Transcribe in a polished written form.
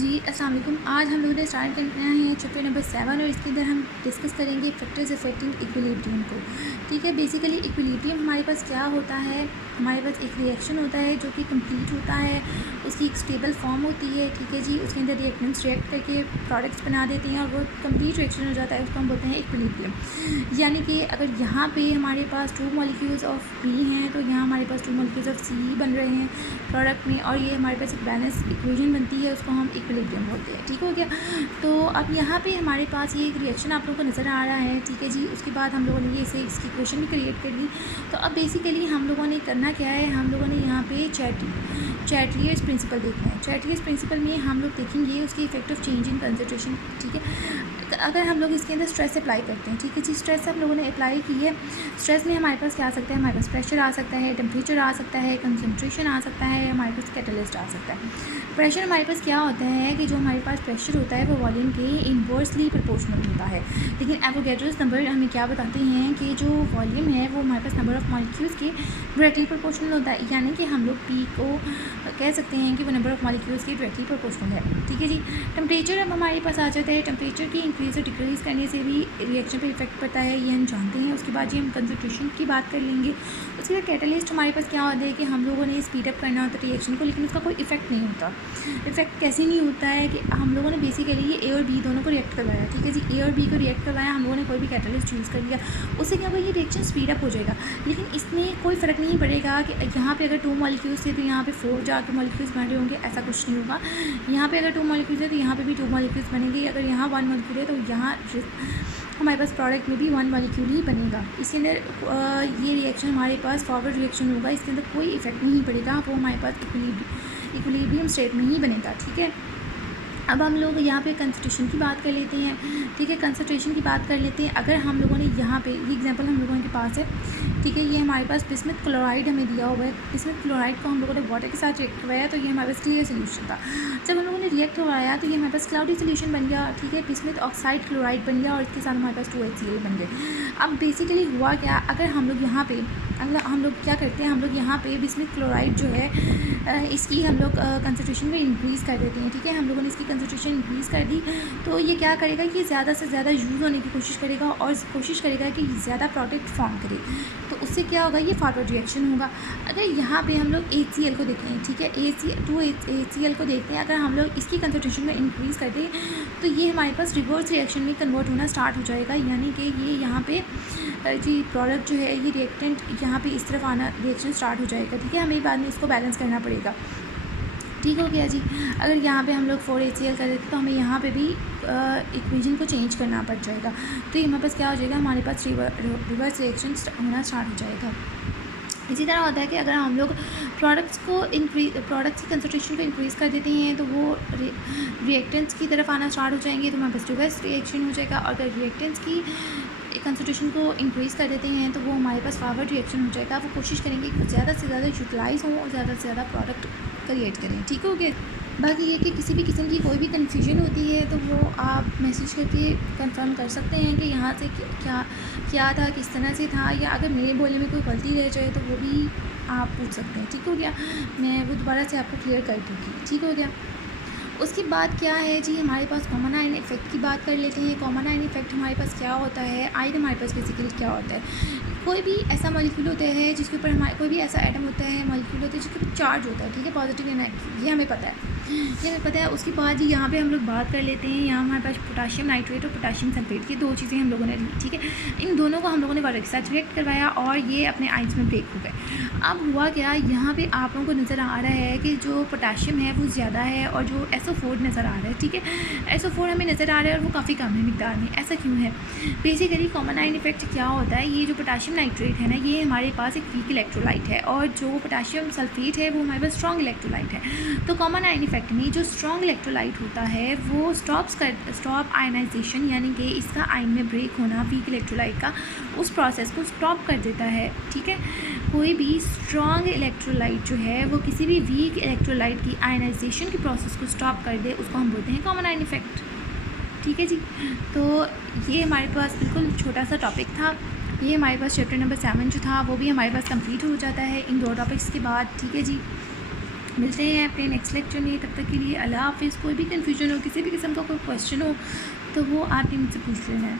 जी, अस्सलाम वालेकुम। आज हम लोगों ने स्टार्ट करना है चैप्टर नंबर 7 और इसके अंदर हम डिस्कस करेंगे फैक्टर्स अफेक्टिंग इक्विलिब्रियम को। ठीक है, बेसिकली इक्विलिब्रियम हमारे पास क्या होता है, हमारे पास एक रिएक्शन होता है जो कि कंप्लीट होता है, उसकी एक स्टेबल फॉर्म होती है। ठीक है जी, उसके अंदर रिएक्टेंट्स रिएक्ट करके प्रोडक्ट्स बना देते हैं और वो कंप्लीट रिएक्शन हो जाता है, उसको हम बोलते हैं इक्विलिब्रियम। यानी कि अगर यहाँ पे हमारे पास 2 मॉलिक्यूल्स ऑफ बी हैं तो यहाँ हमारे पास 2 मॉलिक्यूल्स ऑफ सी बन रहे हैं प्रोडक्ट में, और ये हमारे पास एक बैलेंस इक्वेशन बनती है, उसको हम इक्विलिब्रियम बोलते हैं। ठीक हो गया। तो अब यहाँ पे हमारे पास ये एक रिएक्शन आप लोगों को नज़र आ रहा है। ठीक है जी, उसके बाद हम लोगों ने ये इसे इसकी इक्वेशन भी क्रिएट कर ली। तो अब बेसिकली हम लोगों ने करना क्या है, हम लोगों ने यहाँ पे चैटलियर्स प्रिंसिपल देखना है। चैटलियर्स प्रिंसिपल में हम लोग देखेंगे उसकी effect of change in concentration. ठीक है, तो अगर हम लोग इसके अंदर स्ट्रेस अप्लाई करते हैं, ठीक है जी, स्ट्रेस हम लोगों ने अप्लाई की है। स्ट्रेस में हमारे पास क्या आ सकता है, हमारे पास प्रेशर आ सकता है, टेम्परेचर आ सकता है, कंसंट्रेशन आ सकता है, हमारे पास कैटलिस्ट आ सकता है। प्रेशर हमारे पास क्या होता है कि जो हमारे पास प्रेशर होता है वो वॉल्यूम के इन्वर्सली प्रोपोर्शनल होता है। लेकिन एवोगैड्रोस नंबर हमें क्या बताते हैं कि जो वॉल्यूम है वो हमारे पास नंबर ऑफ़ मॉलिक्यूल्स के डायरेक्टली प्रोपोर्शनल होता है। यानी कि हम लोग पी को कह सकते हैं कि वो नंबर ऑफ़ मॉलिक्यूल्स के डायरेक्टली प्रोपोर्शनल है। ठीक है जी। टेम्परेचर अब हमारे पास आ जाता है। टेम्परेचर की इंक्रीज़ और डिक्रीज़ करने से भी रिएक्शन पर इफेक्ट पड़ता है, ये हम जानते हैं। उसके बाद ये हम कंसंट्रेशन की बात कर लेंगे। उसके बाद कैटलिस्ट हमारे पास क्या होता है कि हम लोगों ने स्पीड अप करना होता है रिएक्शन को, लेकिन उसका कोई इफेक्ट नहीं होता। इफेक्ट कैसे नहीं होता है कि हम लोगों ने बेसिकली ये ए और बी दोनों को रिएक्ट करवाया। ठीक है जी, ए और बी को रिएक्ट करवाया, हम लोगों ने कोई भी कैटलिस्ट यूज़ कर लिया, उससे क्या होगा, ये रिएक्शन स्पीड अप हो जाएगा। लेकिन इसमें कोई फ़र्क नहीं पड़ेगा कि यहाँ पे अगर 2 मॉलिक्यूल्स थे तो यहाँ पे 4 जाके मॉलिक्यूल्स बन रहे होंगे, ऐसा कुछ नहीं होगा। यहाँ पे अगर 2 मॉलिक्यूल्स है तो यहाँ पे भी 2 मॉलिक्यूल्स बनेंगे। अगर यहाँ 1 मॉलिक्यूल है तो यहाँ हमारे पास प्रोडक्ट में भी 1 मॉलिक्यूल ही बनेगा। इसके अंदर ये रिएक्शन हमारे पास फॉरवर्ड रिएक्शन होगा, इसके अंदर कोई इफेक्ट नहीं पड़ेगा, वो हमारे पास इक्विलिब्रियम स्टेट में ही बनेगा। ठीक है, अब हम लोग यहाँ पे कंसंट्रेशन की बात कर लेते हैं। ठीक है, कंसंट्रेशन की बात कर लेते हैं। अगर हम लोगों ने यहाँ पे ये एग्जांपल हम लोगों के पास है, ठीक है, ये हमारे पास बिस्मुथ क्लोराइड हमें दिया हुआ है। बिस्मुथ क्लोराइड को हम लोगों ने वाटर के साथ रिएक्ट करवाया तो ये हमारे पास क्लियर सोल्यूशन था। जब हम लोगों ने रिएक्ट करवाया तो ये हमारे पास क्लाउडी सोल्यूशन बन गया। ठीक है, बिस्मुथ ऑक्साइड क्लोराइड बन गया और इसके साथ हमारे पास 2HCl बन गए। अब बेसिकली हुआ क्या, अगर हम लोग यहाँ पे हम लोग क्या करते हैं, हम लोग यहाँ पे बिस्मुथ क्लोराइड जो है इसकी हम लोग कंसंट्रेशन को इंक्रीज़ कर देते हैं। ठीक है, हम लोगों ने इसकी कंसंट्रेशन इंक्रीज़ कर दी तो ये क्या करेगा कि ज़्यादा से ज़्यादा यूज़ होने की कोशिश करेगा और कोशिश करेगा कि ज़्यादा प्रोडक्ट फॉर्म करे। तो उससे क्या होगा, ये फॉरवर्ड रिएक्शन होगा। अगर यहाँ पे हम लोग HCl को देखें, ठीक है, HCl को देखते हैं, अगर हम लोग इसकी कंसंट्रेशन को इंक्रीज़ कर दें तो ये हमारे पास रिवर्स रिएक्शन में कन्वर्ट होना स्टार्ट हो जाएगा। यानी कि ये यहाँ पे जी प्रोडक्ट जो है ये रिएक्टेंट यहाँ पे इस तरफ आना रिएक्शन स्टार्ट हो जाएगा। ठीक है, हमें बाद में इसको बैलेंस करना पड़ेगा। ठीक हो गया जी। अगर यहाँ पे हम लोग 4HCl कर देते तो हमें यहाँ पे भी इक्वेशन को चेंज करना पड़ जाएगा। तो ये हमारे पास क्या हो जाएगा, हमारे पास रिवर्स रिएक्शन होना स्टार्ट हो जाएगा। इसी तरह होता है कि अगर हम लोग प्रोडक्ट्स की कंसंट्रेशन को इंक्रीज़ कर देते हैं तो वो रिएक्टेंट्स की तरफ आना स्टार्ट हो जाएंगे, तो हमारे पास रिवर्स रिएक्शन हो जाएगा। और अगर रिएक्टेंट्स की कंसंट्रेशन को इंक्रीज़ कर देते हैं तो वो हमारे पास फॉरवर्ड रिएक्शन हो जाएगा। वो कोशिश करेंगे कि ज़्यादा से ज़्यादा यूटिलाइज़ हो और ज़्यादा से ज़्यादा प्रोडक्ट क्रिएट करें। ठीक हो गया। बाकी ये कि किसी भी किस्म की कोई भी कन्फ्यूजन होती है तो वो आप मैसेज करके कंफर्म कर सकते हैं कि यहाँ से क्या था, किस तरह से था, या अगर मेरे बोलने में कोई गलती रह जाए तो वो भी आप पूछ सकते हैं। ठीक हो गया, मैं वो दोबारा से आपको क्लियर कर दूँगी। ठीक हो गया। उसके बाद क्या है जी, हमारे पास कॉमन आयन इफेक्ट की बात कर लेते हैं। कॉमन आयन इफेक्ट हमारे पास क्या होता है, आयन हमारे पास बेसिकली क्या होता है, कोई भी ऐसा मॉलिक्यूल होता है जिसके ऊपर हमारे कोई भी ऐसा एटम होता है, मॉलिक्यूल होता है जिसके ऊपर चार्ज होता है। ठीक है, पॉजिटिव या नेगेटिव, ये हमें पता है। उसके बाद यहाँ पे हम लोग बात कर लेते हैं, यहाँ हमारे पास पोटाशियम नाइट्रेट और पोटाशियम सल्फेट, ये 2 चीज़ें हम लोगों ने ली। ठीक है, इन दोनों को हम लोगों ने वाटर के साथ रिएक्ट करवाया और ये अपने आइंस में ब्रेक हो गए। अब हुआ क्या, यहाँ पे आप लोगों को नज़र आ रहा है कि जो पोटाशियम है वो ज़्यादा है और जो SO4 नज़र आ रहा है। ठीक है, SO4 हमें नज़र आ रहा है और वो काफ़ी कम है मिकदार में। ऐसा क्यों है, बेसिकली कॉमन आयन इफेक्ट क्या होता है, ये जो पोटाशियम नाइट्रेट है ना, ये हमारे पास एक वीक इलेक्ट्रोलाइट है और जो पोटाशियम सल्फेट है वो हमारे पास स्ट्रॉन्ग इलेक्ट्रोलाइट है। तो कॉमन आयन इफेक्ट में जो स्ट्रॉन्ग इलेक्ट्रोलाइट होता है वो स्टॉप आयनाइजेशन, यानी कि इसका आयन में ब्रेक होना वीक इलेक्ट्रोलाइट का, उस प्रोसेस को स्टॉप कर देता है। ठीक है, कोई भी स्ट्रॉन्ग इलेक्ट्रोलाइट जो है वो किसी भी वीक इलेक्ट्रोलाइट की आयनाइजेशन की प्रोसेस को स्टॉप कर दे, उसको हम बोलते हैं कॉमन आयन इफेक्ट। ठीक है जी, तो ये हमारे पास बिल्कुल छोटा सा टॉपिक था। ये हमारे पास चैप्टर नंबर 7 जो था वो भी हमारे पास कंप्लीट हो जाता है इन 2 टॉपिक्स के बाद। ठीक है जी, मिलते हैं अपने नेक्स्ट लेक्चर में, तब तक के लिए अल्लाह हाफिज़। कोई भी कन्फ्यूजन हो, किसी भी किस्म का कोई क्वेश्चन हो तो वो आप मुझसे पूछ लेना है।